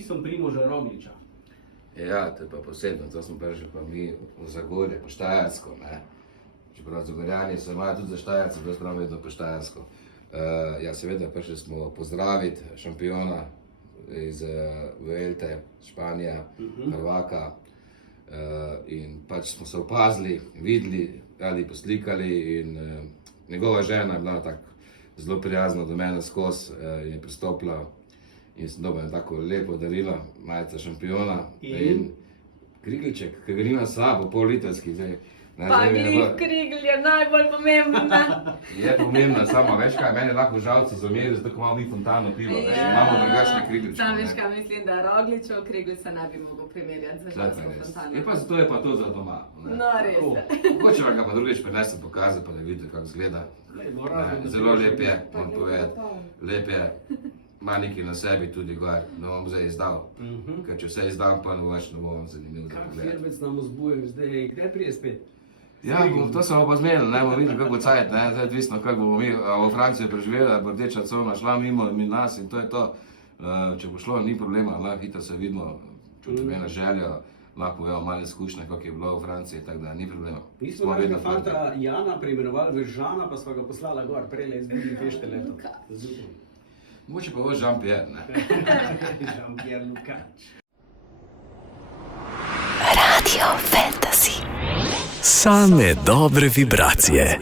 podpisom Primoža Rogliča. Ja, to je pa posebno, to smo prišli pa mi v Zagorje, po Štajersko, ne. Čeprav Zagorjani se imajo tudi za Štajerce, to sprav vedno po Štajersko. Ja, seveda, prišli smo pozdraviti šampiona iz Vuelte, Španija, prvaka. In pač smo se opazili, videli ali poslikali in njegova žena je bila tako zelo prijazna do mene skozi in je pristopila in sem dobil tako lepo darilo, majica šampiona in krigliček, ki ga nima s sabo, pol-litrski. Pa glih krigl je najbolj pomembna. Je pomembna, samo veš kaj, meni lahko žalci zameri, zato malo ni fontano pivo, veš, imamo drugačne krigličke. Sam veš kaj, mislim, da Rogličev krigl se ne bi mogel primerjati za žalsko fontano. Je pa zato je pa to za doma. No, res. Mogoče vam ga pa drugič prinesem pokazati, pa da vidite, kako izgleda. Zelo lep je, moram povedati. Lep je, ima nekaj na sebi tudi gor, ne bom zdaj izdal. Ker če vse izdam, pa ne bo več, ne bo vam zanimivo za Kak pogled. firbec nam vzbujil zdaj, kdaj prije spet? Ja, to se bomo pa zmenili, ne bomo videli, kako bo cajt, ne, zdaj odvisno, kako bomo mi v Franciji preživeli, bo rdeča cona šla mimo nas in to je to. Če bo šlo, ni problema, lahko hitro se vidimo, če bo imela željo, lahko povemo malo izkušnje, kako je bilo v Franciji, tako da ni problema. Mi smo našega fanta Jana preimenovali v Žana, pa sva ga poslala gor, prejle iz Budimpešte leto. Mogoče pa bo Jean-Pierre, ne. Jean-Pierre Lukač. Radio Fantasy. Same dobre vibracije.